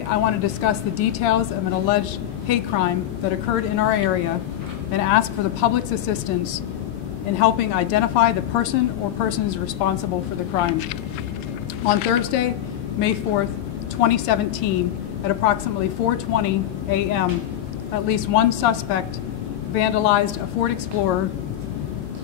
I want to discuss the details of an alleged hate crime that occurred in our area and ask for the public's assistance in helping identify the person or persons responsible for the crime. On Thursday, May 4th, 2017, at approximately 4:20 a.m., at least one suspect vandalized a Ford Explorer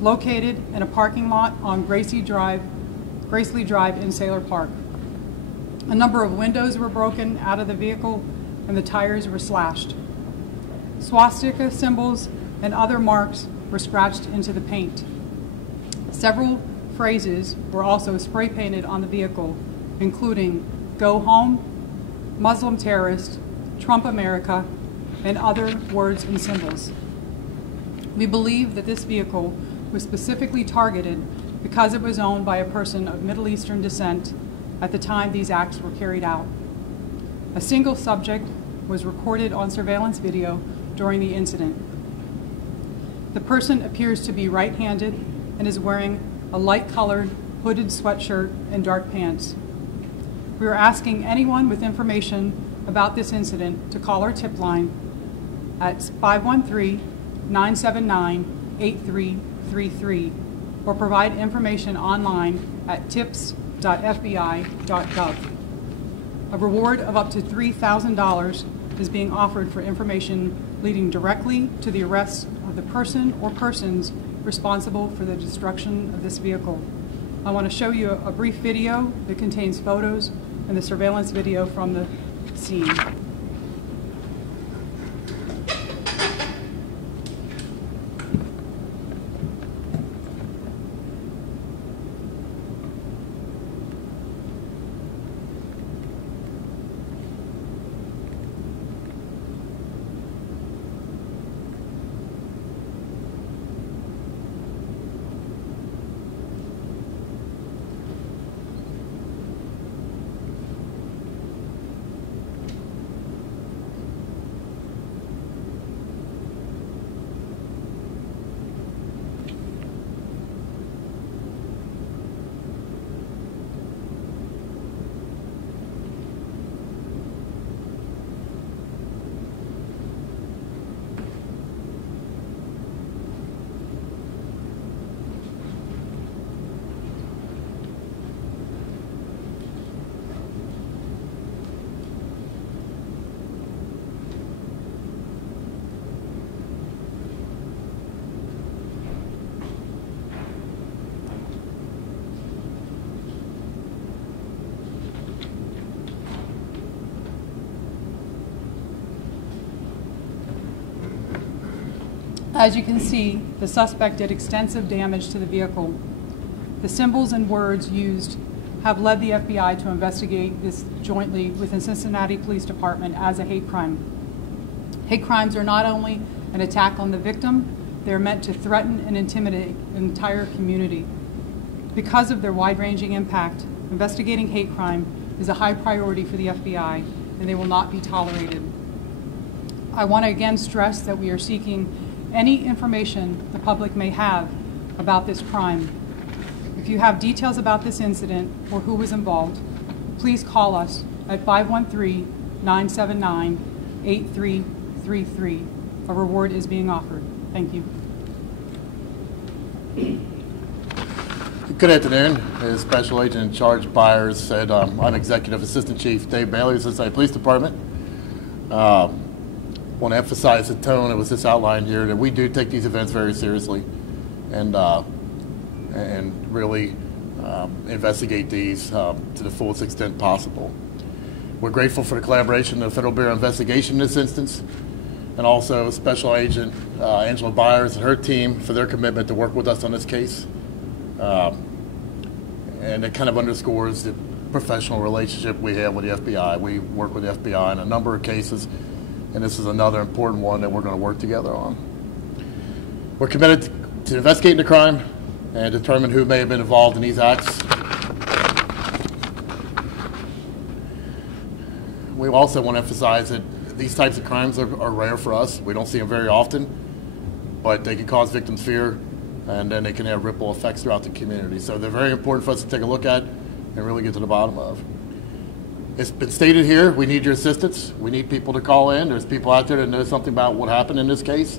located in a parking lot on Gracely Drive in Sayler Park. A number of windows were broken out of the vehicle and the tires were slashed. Swastika symbols and other marks were scratched into the paint. Several phrases were also spray painted on the vehicle, including "Go Home," "Muslim Terrorist," "Trump America," and other words and symbols. We believe that this vehicle was specifically targeted because it was owned by a person of Middle Eastern descent at the time these acts were carried out. A single subject was recorded on surveillance video during the incident. The person appears to be right-handed and is wearing a light-colored hooded sweatshirt and dark pants. We are asking anyone with information about this incident to call our tip line at 513-979-8333 or provide information online at tips.fbi.gov. A reward of up to $3,000 is being offered for information leading directly to the arrest of the person or persons responsible for the destruction of this vehicle. I want to show you a brief video that contains photos and the surveillance video from the scene. As you can see, the suspect did extensive damage to the vehicle. The symbols and words used have led the FBI to investigate this jointly with the Cincinnati Police Department as a hate crime. Hate crimes are not only an attack on the victim, they are meant to threaten and intimidate an entire community. Because of their wide-ranging impact, investigating hate crime is a high priority for the FBI, and they will not be tolerated. I want to again stress that we are seeking any information the public may have about this crime. If you have details about this incident or who was involved, please call us at 513-979-8333. A reward is being offered. Thank you. Good afternoon. As Special Agent in Charge Byers said, I'm Executive Assistant Chief Dave Bailey of the Cincinnati Police Department. Want to emphasize the tone that was just outlined here, that we do take these events very seriously and really investigate these to the fullest extent possible. We're grateful for the collaboration of the Federal Bureau of Investigation in this instance, and also Special Agent Angela Byers and her team for their commitment to work with us on this case. And it kind of underscores the professional relationship we have with the FBI. We work with the FBI in a number of cases, and this is another important one that we're going to work together on. We're committed to investigating the crime and determine who may have been involved in these acts. We also want to emphasize that these types of crimes are rare for us. We don't see them very often, but they can cause victims fear, and then they can have ripple effects throughout the community. So they're very important for us to take a look at and really get to the bottom of. It's been stated here, we need your assistance. We need people to call in. There's people out there that know something about what happened in this case.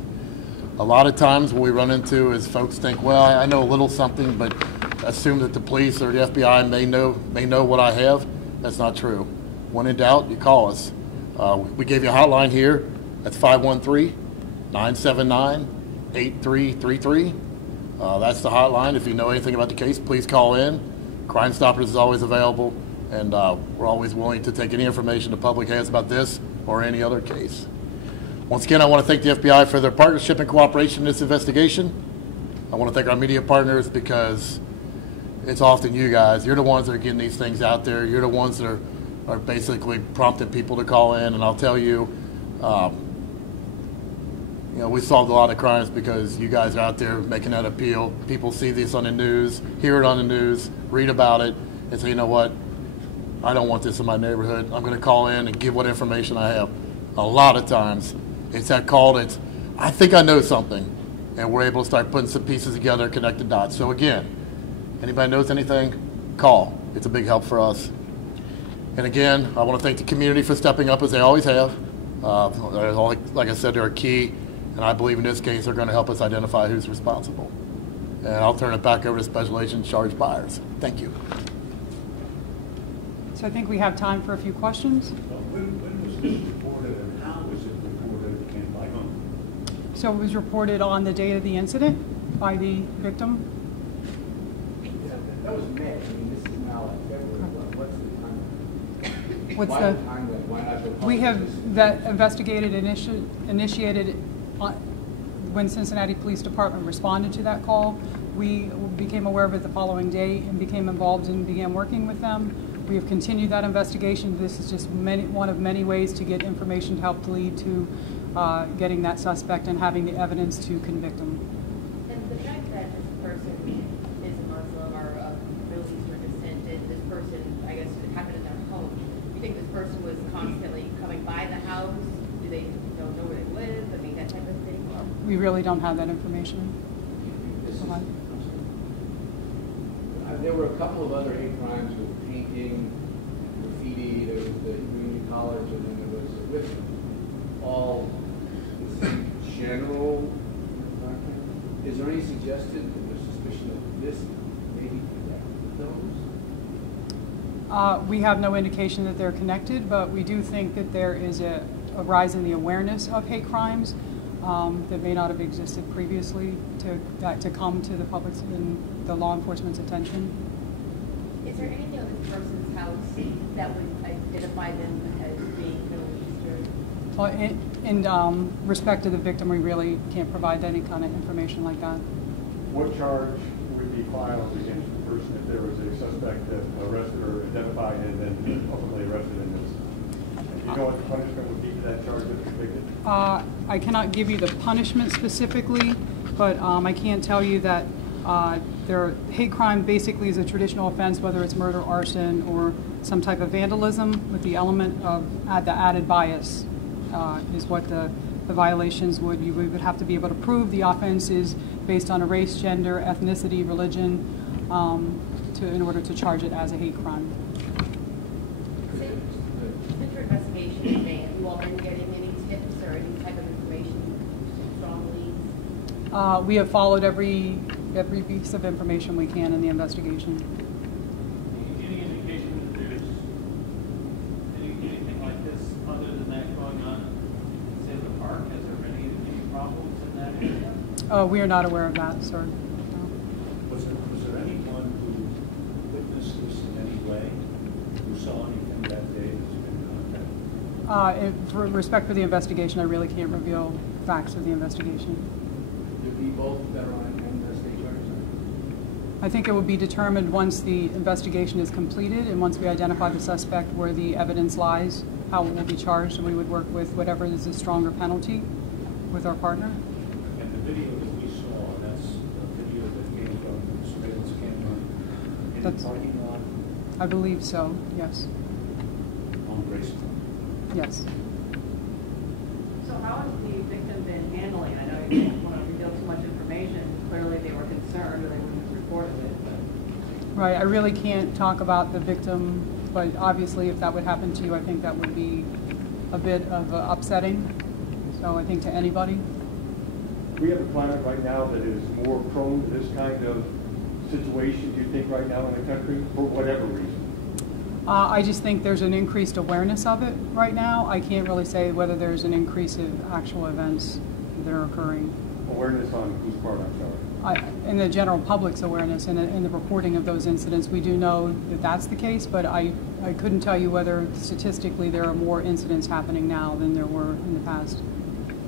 A lot of times what we run into is folks think, well, I know a little something, but assume that the police or the FBI may know what I have. That's not true. When in doubt, you call us. We gave you a hotline here. That's 513-979-8333. That's the hotline. If you know anything about the case, please call in. Crime Stoppers is always available, and we're always willing to take any information the public has about this or any other case. Once again, I want to thank the FBI for their partnership and cooperation in this investigation. I want to thank our media partners because it's often you guys. You're the ones that are getting these things out there. You're the ones that are basically prompting people to call in. And I'll tell you, we solved a lot of crimes because you guys are out there making that appeal. People see this on the news, hear it on the news, read about it, and say, you know what? I don't want this in my neighborhood. I'm going to call in and give what information I have. A lot of times, it's that call that's, I think I know something, and we're able to start putting some pieces together, connect the dots. So again, anybody knows anything, call. It's a big help for us. And again, I want to thank the community for stepping up as they always have. Like I said, they're key, and I believe in this case they're going to help us identify who's responsible. And I'll turn it back over to Special Agent Charge Byers. Thank you. So I think we have time for a few questions. When was this reported and how was it reported and by whom? So it was reported on the date of the incident by the victim. Yeah, that was May. I mean, this is now like February. What's the time? What's Why the timeline? Why not go We have public? that initiated when Cincinnati Police Department responded to that call. We became aware of it the following day and became involved and began working with them. We have continued that investigation. This is just one of many ways to get information to help lead to getting that suspect and having the evidence to convict him. And the fact that this person is a Muslim or of Middle Eastern descent, and this person, I guess, it happened in their home. Do you think this person was constantly coming by the house? Do they know where they live? I mean, that type of thing? We really don't have that information. There were a couple of other hate crimes with painting, graffiti, there was the community college, and then there was with all the same general. Is there any suggestion that there's suspicion that this may be connected with those? We have no indication that they're connected, but we do think that there is a rise in the awareness of hate crimes that may not have existed previously to come to the public's and the law enforcement's attention. Is there anything on this person's house that would identify them as being Middle Eastern? Well, in respect to the victim, we really can't provide any kind of information like that. What charge would be filed against the person if there was a suspect that arrested or identified and then ultimately arrested in this? Do you know what the punishment would be to that charge if convicted? I cannot give you the punishment specifically, but I can tell you that hate crime basically is a traditional offense, whether it's murder, arson, or some type of vandalism, with the element of the added bias is what the violations would. We would have to be able to prove the offense is based on a race, gender, ethnicity, religion, in order to charge it as a hate crime. Since your investigation in May, have you all been getting any tips or any type of information, strong leads? We have followed every piece of information we can in the investigation. Any indication that there's anything like this other than that going on in Sayler Park? Has there been any problems in that area? We are not aware of that, sir. No. Was there anyone who witnessed this in any way, who saw anything that day that's been contacted? For respect for the investigation, I really can't reveal facts of the investigation. Would be both federal and state charges? I think it will be determined once the investigation is completed and once we identify the suspect where the evidence lies, how it will be charged, and we would work with whatever is a stronger penalty with our partner. And the video that we saw, that's a video that came from the surveillance camera in the parking lot I believe so, yes. on Grace. Yes. So how has the victim been handling? I know you don't want to reveal too much information. Clearly they were concerned or they wouldn't have reported it. But. Right, I really can't talk about the victim but obviously if that would happen to you, I think that would be a bit of upsetting. So I think to anybody. We have a climate right now that is more prone to this kind of situation, do you think, right now in the country, for whatever reason? I just think there's an increased awareness of it right now. I can't really say whether there's an increase in actual events that are occurring. Awareness on whose part, I'm sorry? In the general public's awareness and in the reporting of those incidents, we do know that that's the case, but I couldn't tell you whether statistically there are more incidents happening now than there were in the past.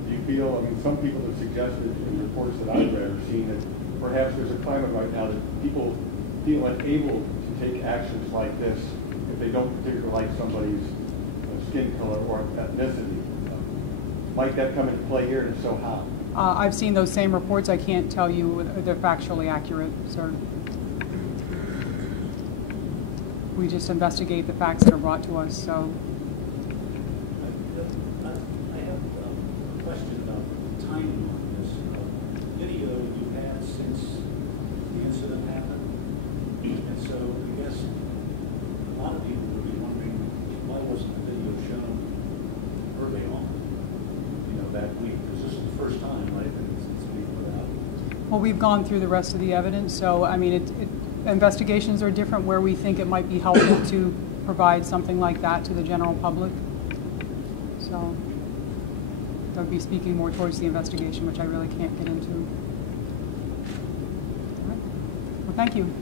Do you feel, I mean, some people have suggested in reports that I've read or seen that perhaps there's a climate right now that people feel unable to take actions like this if they don't particularly like somebody's skin color or ethnicity. Might that come into play here, and so how? I've seen those same reports. I can't tell you whether they're factually accurate, sir. We just investigate the facts that are brought to us, so. I have a question about the timing on this. Video you've had since the incident happened, and so I guess a lot of people would be wondering why wasn't the video shown early on, that week? Because this is the first time, right, that it's being put out. Well, we've gone through the rest of the evidence, so I mean, investigations are different where we think it might be helpful to provide something like that to the general public. So that would be speaking more towards the investigation, which I really can't get into. All right. Well, thank you.